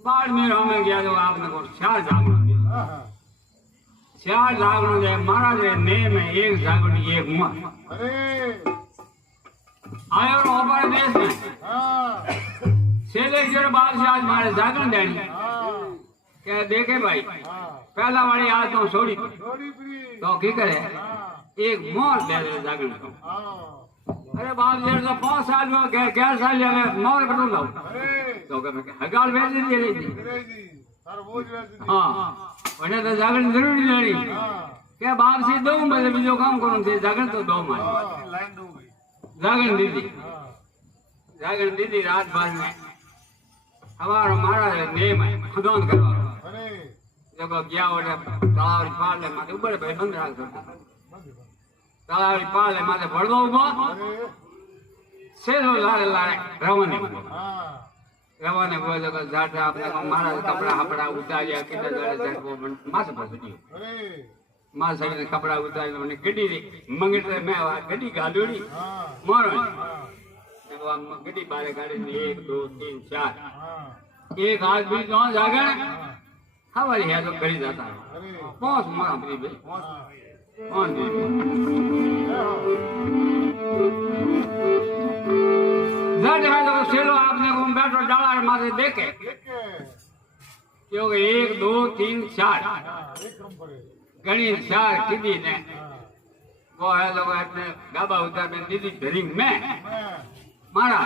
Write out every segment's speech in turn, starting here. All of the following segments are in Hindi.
बाड़मेर में गया तो आपने को 4 जागरण दिया। 4 जागरण दे महाराज ने में एक जागरण एक हुआ आयो रो हमारे देश में छेले जड़ बादशाह आज मारे जागरण देनी के देखे भाई पहला वाली आज तो छोड़ी तो की करे एक मोर दे दे जागरण को। अरे बाप जी तो 5 साल में 11 साल में मोर कटू लो तो के हगाल भेज दी हां वने तो जागरण जरूरी लेनी के बाप से दो मैं बीजो काम करूं थे जागरण तो दो मार जागरण दीदी रात भर में हमारा महाराज ने में खुदान करवा जब गया और तालाव पार ले माथे ऊपर पे बंद राख तालाव पार ले माथे भड़वा उबो सेलो लारे रवाने बोले को जाटा अपने को महाराज कपड़ा हपड़ा उतारिया किधर जारे को माथे पर सुनी मां सही कपड़ा उतारी ने गड्डी मंगटे में गड्डी गाडोड़ी मारो तो हम गड्डी बारे गाड़ी 1 2 3 4 एक आदमी तो जागरण हवारी है तो करी जाता है 5 मां अपनी बे कौन दे जट है तो सेलो आपने को बैठो डाला माथे देखे क्योंकि 1 2 3 4 गणी 4 कीधी ने वो है लोग अपने गाबा उतार में दीदी धरी में मारा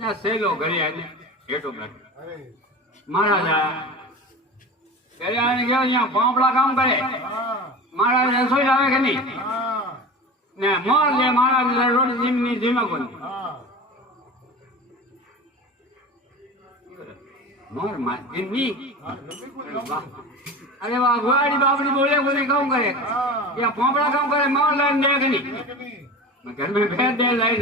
या सेलो घरे आने हेठो बैठ महाराज घरे आने गया यहाँ पापड़ा काम करे महाराज रसोई लावे के नहीं ने मोर ले महाराज रोटी जिमनी जिमा को मोर मार जिमनी अरे वाह गुआड़ी बाबड़ी बोले को नहीं कहूँ करे या पापड़ा काम करे मोर लाइन दे के नहीं मैं घर में भेज दे लाइन